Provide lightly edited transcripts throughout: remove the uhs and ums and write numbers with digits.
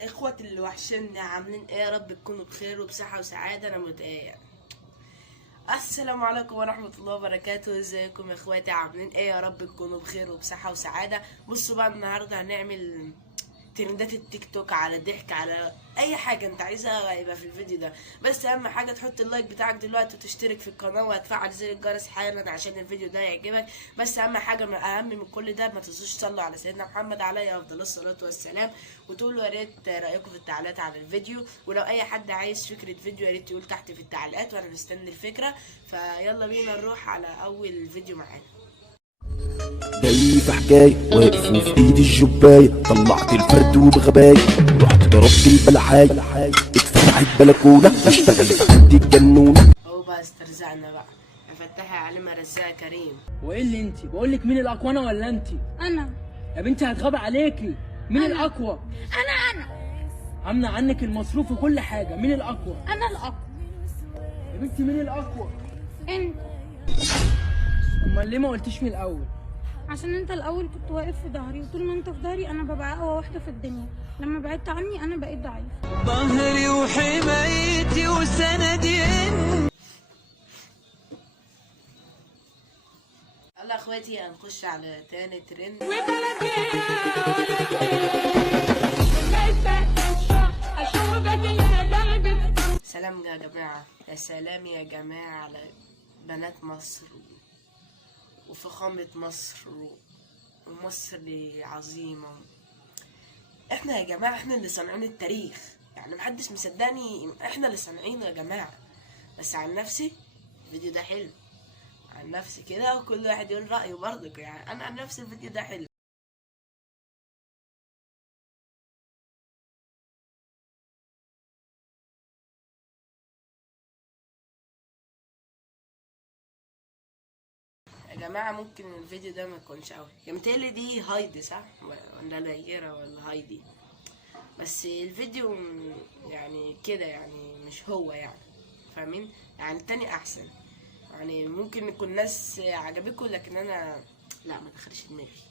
اخواتي اللي وحشني عاملين ايه؟ يا رب تكونوا بخير وبصحة وسعادة. انا متضايق. السلام عليكم ورحمة الله وبركاته. ازيكم يا اخواتي؟ عاملين ايه؟ يا رب تكونوا بخير وبصحة وسعادة. بصوا بقى، النهاردة هنعمل ترندات التيك توك، على ضحك، على اي حاجة انت عايزها هيبقى في الفيديو ده. بس اهم حاجة تحط اللايك بتاعك دلوقتي وتشترك في القناة وهتفعل زر الجرس حالا عشان الفيديو ده يعجبك. بس اهم حاجة، اهم من كل ده، ما تنسوش تصلوا على سيدنا محمد عليه افضل الصلاة والسلام، وتقولوا يا ريت رايكم في التعليقات على الفيديو. ولو اي حد عايز فكرة فيديو يا ريت يقول تحت في التعليقات وانا مستني الفكرة. فيلا بينا نروح على اول فيديو معانا. جاي في حكاية واقف وفي ايدي الجباية، طلعت الفرد وبغباية ورحت ضربت البلحاية، اتفتحت بلكونة اشتغلت عندي الجنونة. اهو بقى استرزقنا بقى. افتحي علينا رزاق كريم. وايه اللي انت بقول لك؟ مين الاقوى، انا ولا انت؟ انا. يا بنتي هتغاب عليكي. مين أنا. الاقوى؟ انا امنع عنك المصروف وكل حاجه. مين الاقوى؟ انا الاقوى. يا بنتي مين الاقوى؟ انت. امال ليه ما قلتيش من الاول؟ عشان انت الاول كنت واقف في ظهري، وطول ما انت في ظهري انا ببقى اقوى واحده في الدنيا. لما بعدت عني انا بقيت ضعيف. ظهري وحمايتي وسندي. يلا يا اخواتي هنخش على تاني ترند. سلام يا جماعة، يا سلام يا جماعة على بنات مصر وفخامة مصر ومصر عظيمة. احنا يا جماعة احنا اللي صانعين التاريخ، يعني محدش مصدقني، احنا اللي صانعينه يا جماعة. بس عن نفسي الفيديو ده حلو، عن نفسي كده، وكل واحد يقول رأيه برضك. يعني انا عن نفسي الفيديو ده حلو. يا جماعة ممكن الفيديو ده ما يكونش قوي، يا متهيألي دي هايدي صح ولا نيرة ولا هايدي. بس الفيديو يعني كده، يعني مش هو يعني، فاهمين؟ يعني التاني احسن. يعني ممكن يكون ناس عجبكم لكن انا لا، ما دخلش دماغي.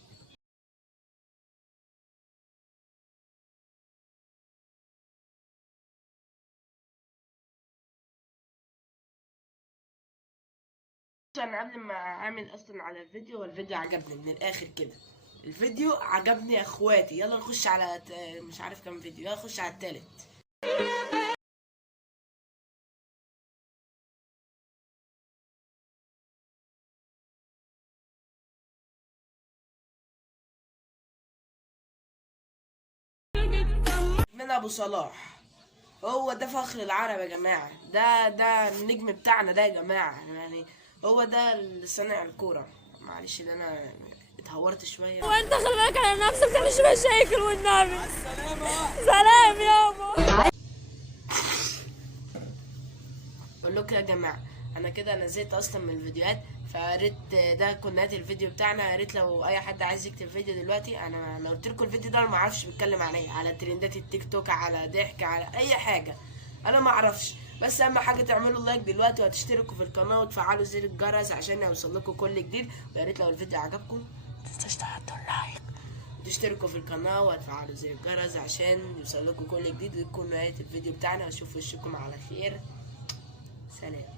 انا قبل ما اعمل اصلا على الفيديو، والفيديو عجبني من الاخر كده، الفيديو عجبني يا اخواتي. يلا نخش على مش عارف كام فيديو، يلا نخش على التالت. من ابو صلاح، هو ده فخر العرب يا جماعه. ده النجم بتاعنا ده يا جماعه. يعني هو ده اللي صانع الكوره. معلش ان انا اتهورت شويه. وانت خلي بالك على نفسك، مش مشاكل والنبي. سلام يابا. بقول لكم يا جماعه، انا كده نزلت اصلا من الفيديوهات، فريت ده كنات الفيديو بتاعنا. يا ريت لو اي حد عايز يكتب فيديو دلوقتي. انا قلت لكم الفيديو ده انا ما اعرفش بيتكلم عن ايه، على ترندات التيك توك، على ضحك، على اي حاجه انا ما اعرفش. بس اهم حاجه تعملوا لايك دلوقتي وهتشتركوا في القناه وتفعلوا زر الجرس عشان يوصل لكم كل جديد. ويا ريت لو الفيديو عجبكم تنسوش تحطوا لايك وتشتركوا في القناه وتفعلوا زر الجرس عشان يوصل لكم كل جديد. ويكون نهايه الفيديو بتاعنا، واشوف وشكم على خير. سلام.